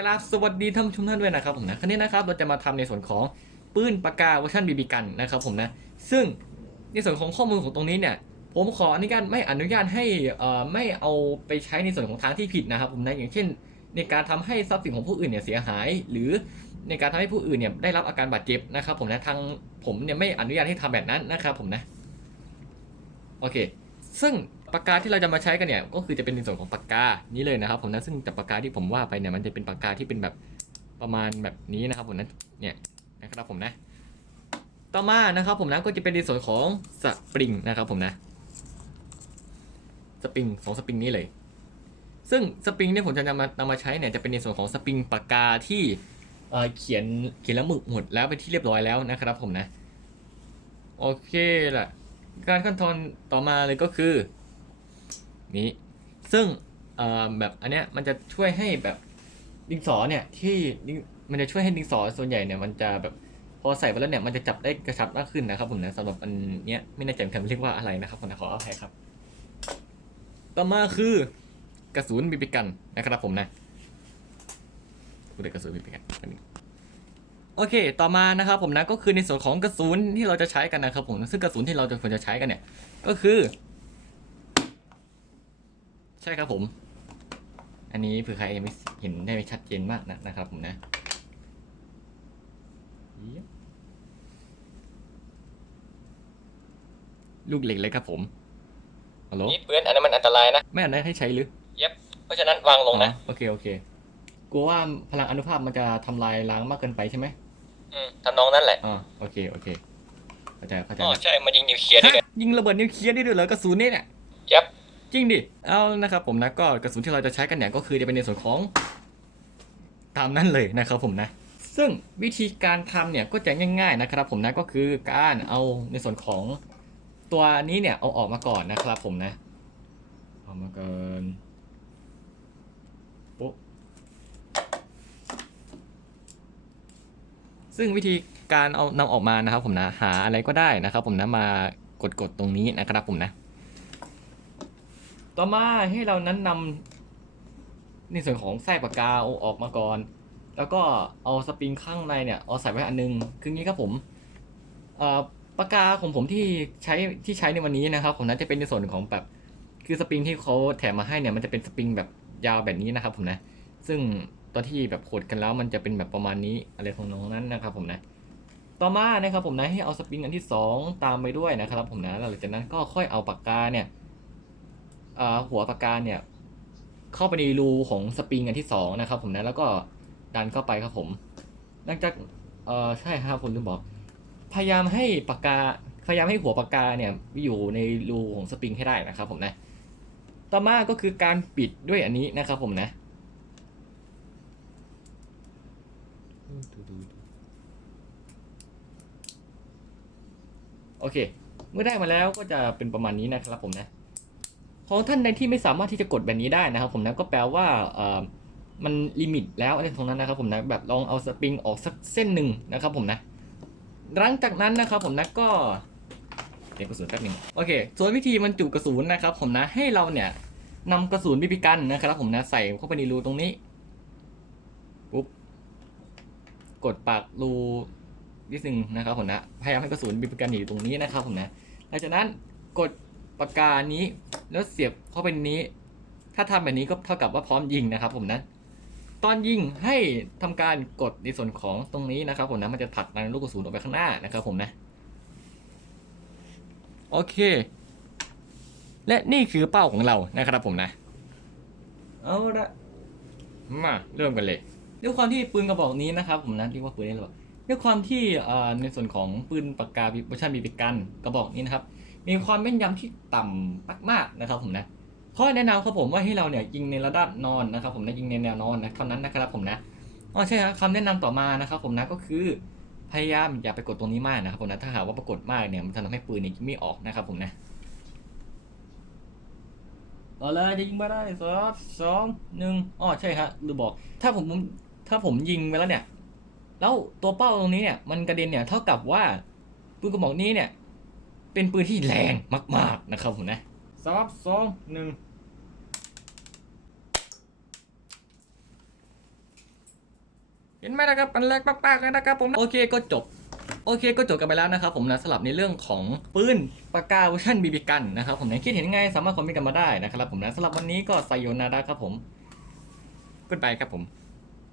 กราบสวัสดีท่านผู้ชมท่านด้วยนะครับผมนะครั้นี้นะครับเราจะมาทำในส่วนของปืนปากกาเวอร์ชันบีบีกันนะครับผมนะซึ่งในส่วนของข้อมูลของตรงนี้เนี่ยผมขออนุญาตไม่อนุญาตให้อ่อไม่เอาไปใช้ในส่วนของทางที่ผิดนะครับผมนะอย่างเช่น ในการทำให้ทรัพย์สินของผู้อื่นเนี่ยเสียหาย หรือในการทำให้ผู้อื่นเนี่ยได้รับอาการบาดเจ็บนะครับผมนะทางผมเนี่ยไม่อนุญาตให้ทำแบบนั้นนะครับผมนะโอเค ซึ่งปากกาที่เราจะมาใช้กันเนี่ยก็คือจะเป็นในส่วนของปากกานี้เลยนะครับผมนะซึ่งแต่ปากกาที่ผมว่าไปเนี่ยมันจะเป็นปากกาที่เป็นแบบประมาณแบบนี้นะครับผมนะเนี่ยนะครับผมนะ ต่อมานะครับผมนะก็จะเป็นในส่วนของสปริงนะครับผมนะสปริงสองสปริงนี้เลย ซึ่งสปริงเนี่ยผมจะนำมานำมาใช้เนี่ยจะเป็นในส่วนของสปริงปากกาที่เเขียนเขียนแล้วหมึกหมดแล้วเป็นที่เรียบร้อยแล้วนะครับผมนะโอเคแหละ การขั้นตอนต่อมาเลยก็คือนี้ซึ่งแบบอันเนี้ยมันจะช่วยให้แบบดินสอเนี่ยที่มันจะช่วยให้ดินสอส่วนใหญ่เนี่ยมันจะแบบพอใส่ไปแล้วเนี่ยมันจะจับได้กระชับมากขึ้นนะครับผมนะสำหรับอันเนี้ยไม่แน่ใจเหมือนกันเรียกว่าอะไรนะครับผมนะขออภัยครับ ต่อมาคือกระสุนบีบีกันนะครับผมนะพูดถึงกระสุนบีบีกันอันนี้ โอเค ต่อมานะครับผมนะก็คือในส่วนของกระสุนที่เราจะใช้กันนะครับผมซึ่งกระสุนที่เราจะควรจะใช้กันเนี่ย ก็คือ ใช่ครับผม อันนี้เผื่อใครไม่เห็นได้ไม่ชัดเจนมากนะนะครับผมนะเยี่ยมลูกเหล็กเลยครับผมฮัลโหลนี่ปืนอันนั้นมันอันตรายนะ ไม่อันนั้นให้ใช้หรือเพราะฉะนั้นวางลงนะอ๋อโอเค โอเค กลัวว่าพลังอนุภาพมันจะทำลายล้างมากเกินไปใช่ไหมอืมทำนองนั้นแหละอ่าโอเคโอเคเข้าใจเข้าใจอ๋อแล้วใช่มันยิงนิวเคลียร์ได้เลย ฮะยิงระเบิดนิวเคลียร์ได้ด้วยเหรอกระสุนเนี่ยเนี่ย ยับ จริงดิ เอานะครับผมนะก็กระสุนที่เราจะใช้กันเนี่ยก็คือจะเป็นในส่วนของตามนั้นเลยนะครับผมนะ ซึ่งวิธีการทำเนี่ยก็จะง่าย ๆนะครับ ผมนะก็คือการเอาในส่วนของตัวนี้เนี่ยเอาออกมาก่อนนะครับ ผมนะออกมาก่อนปุ๊บ ซึ่งวิธีการเอานำออกมานะครับ ผมนะหาอะไรก็ได้นะครับ ผมนะมากดๆตรงนี้นะครับผมนะ ต่อมาให้เรานั้นนำในส่วนของไส้ปากกาอออกมาก่อน แล้วก็เอาสปริงข้างในเนี่ยเอาใส่ไว้อันนึงคืองี้ครับผมปากกาของผมที่ใช้ที่ใช้ในวันนี้นะครับ ผมนั้นจะเป็นในส่วนของแบบคือสปริงที่เขาแถมมาให้เนี่ยมันจะเป็นสปริงแบบยาวแบบนี้นะครับ ผมนะ ซึ่ง ตอนที่แบบขดกันแล้วมันจะเป็นแบบประมาณนี้อะไรของน้องนั้นนะครับผมนะ ต่อมานะครับผมนะให้เอาสปริงอันที่สองตามไปด้วยนะครับ ผมนะหลังจากนั้นก็ค่อยเอาปากกาเนี่ยหัวปากกาเนี่ย เข้าไปในรูของสปริงอันที่สองนะครับผมนะแล้วก็ดันเข้าไปครับผม หลังจากเออใช่ครับผมลืมบอก พยายามให้ปากกาพยายามให้หัวปากกาเนี่ยอยู่ในรูของสปริงให้ได้นะครับผมนะ ต่อมาก็คือการปิดด้วยอันนี้นะครับผมนะ โอเค เมื่อได้มาแล้วก็จะเป็นประมาณนี้นะครับผมนะของท่านใดที่ไม่สามารถที่จะกดแบบนี้ได้นะครับ ผมนะก็แปลว่าเอ่อมันลิมิตแล้วอะไรตรงนั้นนะครับผมนะแบบลองเอาสปริงออกสักเส้นหนึ่งนะครับผมนะหลังจากนั้นนะครับผมนะก็เดี๋ยวกระสุนแป๊บหนึงโอเค ส่วนวิธีบรรจุกระสุนนะครับผมนะให้เราเนี่ยนำกระสุนบีบีกันนะครับผมนะใส่เข้าไปในรูตรงนี้ปุ๊บ กดปากรูนิดนึงนะครับผมนะพยายามให้กระสุนบีบีกันอยู่ตรงนี้นะครับผมนะหลังจากนั้นกดปากกานี้แล้วเสียบเข้าไปนี้ ถ้าทำแบบนี้ก็เท่ากับว่าพร้อมยิงนะครับผมนะตอนยิงให้ทำการกดในส่วนของตรงนี้นะครับผมนะมันจะผลักดันลูกกระสุนออกไปข้างหน้านะครับผมนะโอเค และนี่คือเป้าของเรานะครับผมนะ เอาละมาเริ่มกันเลย ด้วยความที่ปืนกระบอกนี้นะครับผมนะเรียกว่าปืนได้หรอเปล่าด้วยความที่ในส่วนของปืนปากกาเวอร์ชันบีบีกันกระบอกนี้นะครับมีความแม่นยำที่ต่ำมากๆนะครับผมนะข้อแนะนำครับผมว่าให้เราเนี่ยยิงในระดับนอนนะครับผมนะยิงในแนวนอนนะเท่านั้นนะครับผมนะอ๋อใช่ครับคำแนะนำต่อมานะครับผมนะก็คือพยายามอย่าไปกดตรงนี้มากนะครับผมนะถ้าหากว่าปรากฏมากเนี่ยมันจะทำให้ปืนเนี่ยไม่ออกนะครับผมนะต่อเลยจะยิงไปได้สามสองหนึ่งอ๋อใช่ครับหรือบอก ถ้าผม ถ้าผมยิงไปแล้วเนี่ย แล้วตัวเป้าตรงนี้เนี่ย มันกระเด็นเนี่ยเท่ากับว่าปืนกระบอกนี้เนี่ย เป็นปืนที่แรงมาก ๆ นะครับผมนะสามสองหนึ่งเห็นไหมนะครับมันแรงปากๆเลยนะครับผมโอเคก็จบโอเคก็จบกันไปแล้วนะครับผมนะสำหรับในเรื่องของปืนปากกาเวอร์ชันบีบีกันนะครับผมนะคิดเห็นยังไงสามารถคอมเมนต์กันมาได้นะครับผมนะสำหรับวันนี้ก็ไซโยนาดาครับผมกุดไปครับผม